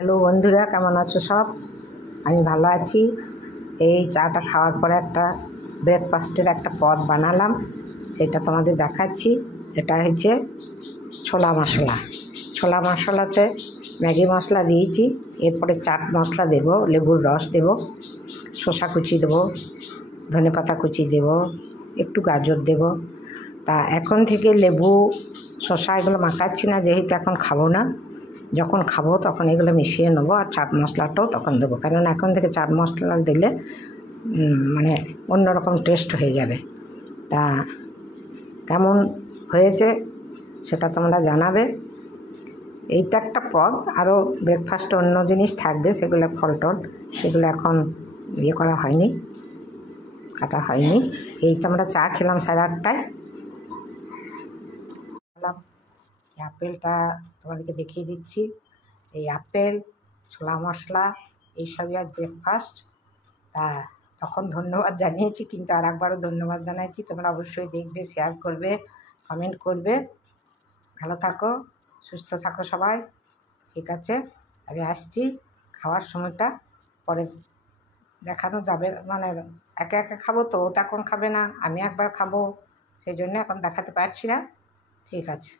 Hello বন্ধুরা, কেমন আছো সব? আমি ভালো আছি। এই চাটা খাওয়ার পরে একটা ব্রেকফাস্টের একটা পদ বানালাম, সেটা তোমাদের দেখাচ্ছি। এটা হচ্ছে ছোলা মশলা। ছোলা মশলাতে ম্যাগি মশলা দিয়েছি, এরপরে চাট মশলা দেবো, লেবুর রস দেবো, শসা কুচি দেবো, ধনেপাতা কুচি দেবো, একটু গাজর দেবো। তা এখন থেকে লেবু শসা এগুলো মাখাচ্ছি না, যেহেতু এখন খাবো না। যখন খাবো তখন এগুলো মিশিয়ে নেবো, আর চাট মশলাটাও তখন দেবো, কারণ এখন থেকে চাট মশলা দিলে মানে অন্যরকম টেস্ট হয়ে যাবে। তা কেমন হয়েছে সেটা তোমরা জানাবে। এইটা একটা পদ, আরও ব্রেকফাস্টে অন্য জিনিস থাকবে, সেগুলো ফল টল, সেগুলো এখন করা হয়নি, কাটা হয়নি। এইটা আমরা চা খেলাম 8:30টায়। এই আপেলটা তোমাদেরকে দেখিয়ে দিচ্ছি। এই আপেল, ছোলা মশলা, এইসবই আজ ব্রেকফাস্ট। তা তখন ধন্যবাদ জানিয়েছি, কিন্তু আর একবারও ধন্যবাদ জানাচ্ছি। তোমরা অবশ্যই দেখবে, শেয়ার করবে, কমেন্ট করবে। ভালো থাকো, সুস্থ থাকো সবাই। ঠিক আছে, আমি আসছি। খাওয়ার সময়টা পরে দেখানো যাবে, মানে একে একে খাবো তো, ও তো এখন খাবে না, আমি একবার খাবো, সেই জন্য এখন দেখাতে পারছি না। ঠিক আছে।